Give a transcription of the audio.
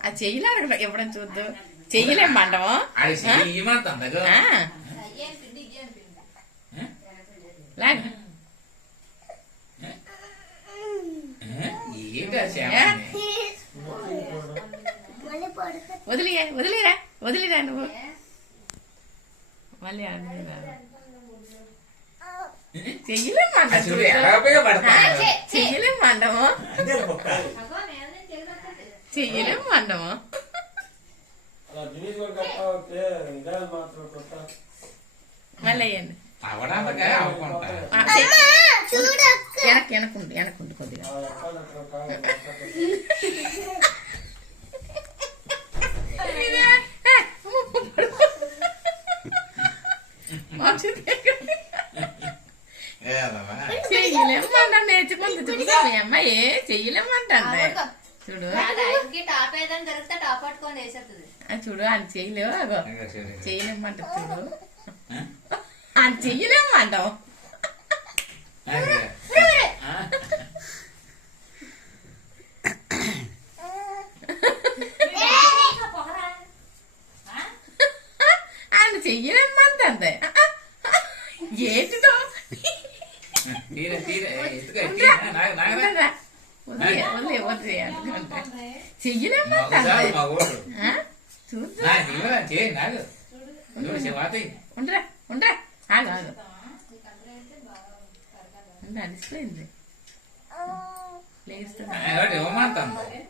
ఆ చెయ్యిలా ఎప్పుడని చూద్దు చెయ్యలేం మండము వదిలిరా వదిలిరా నువ్వు మళ్ళీ చెయ్యలేం చెయ్యలేం మండము చెయ్యలేం మండము మళ్ళీ అయ్యండి వెనకుండు వెనకుండు కొద్దిగా చెయ్యలేమంట నేర్చుకుంది చూసాను అమ్మాయి చెయ్యలేమంట చూడు చూడు అని చెయ్యలేవు అగో చెయ్యలేమంట చూడు అని చెయ్యలేమంటావు ఆయన చెయ్యలేమంట అంతే ఏంటిదో చెయ్యలేమంట ఉండరా ఉండరా ఆగు ఆగు అడిసిపోయింది లేస్తుంది